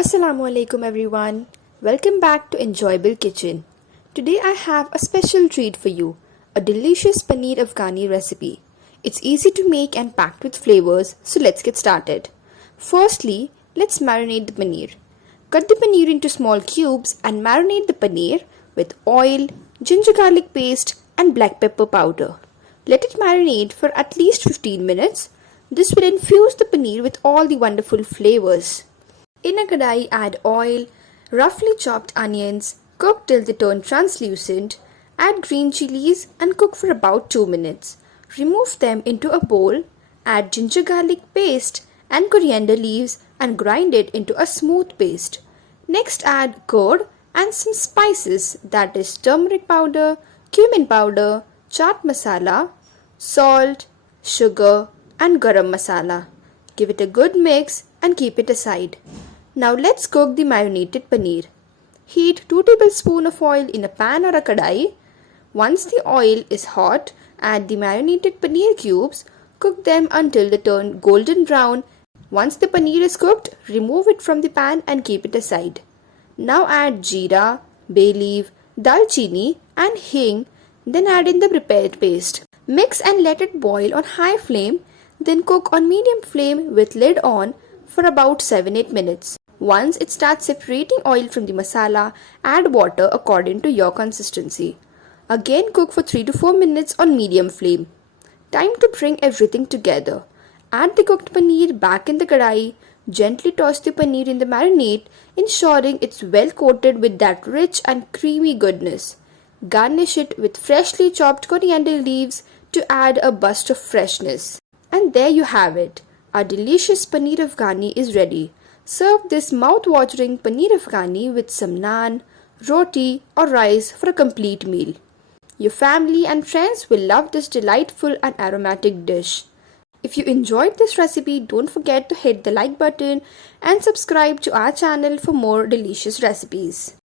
Assalamu alaikum everyone. Welcome back to Enjoyable Kitchen. Today I have a special treat for you, a delicious Paneer Afghani recipe. It's easy to make and packed with flavors, so let's get started. Firstly, let's marinate the paneer. Cut the paneer into small cubes and marinate the paneer with oil, ginger garlic paste and black pepper powder. Let it marinate for at least 15 minutes. This will infuse the paneer with all the wonderful flavors. In a kadhai, add oil, roughly chopped onions, cook till they turn translucent, add green chillies and cook for about 2 minutes. Remove them into a bowl, add ginger garlic paste and coriander leaves and grind it into a smooth paste. Next add curd and some spices, that is turmeric powder, cumin powder, chaat masala, salt, sugar and garam masala. Give it a good mix and keep it aside. Now let's cook the marinated paneer. Heat 2 tablespoons of oil in a pan or a kadhai. Once the oil is hot, add the marinated paneer cubes. Cook them until they turn golden brown. Once the paneer is cooked, remove it from the pan and keep it aside. Now add jeera, bay leaf, dalchini and hing. Then add in the prepared paste. Mix and let it boil on high flame. Then cook on medium flame with lid on for about 7-8 minutes. Once it starts separating oil from the masala, add water according to your consistency. Again cook for 3 to 4 minutes on medium flame. Time to bring everything together. Add the cooked paneer back in the kadhai. Gently toss the paneer in the marinade, ensuring it's well coated with that rich and creamy goodness. Garnish it with freshly chopped coriander leaves to add a burst of freshness. And there you have it. Our delicious Paneer Afghani is ready. Serve this mouth-watering Paneer Afghani with some naan, roti or rice for a complete meal. Your family and friends will love this delightful and aromatic dish. If you enjoyed this recipe, don't forget to hit the like button and subscribe to our channel for more delicious recipes.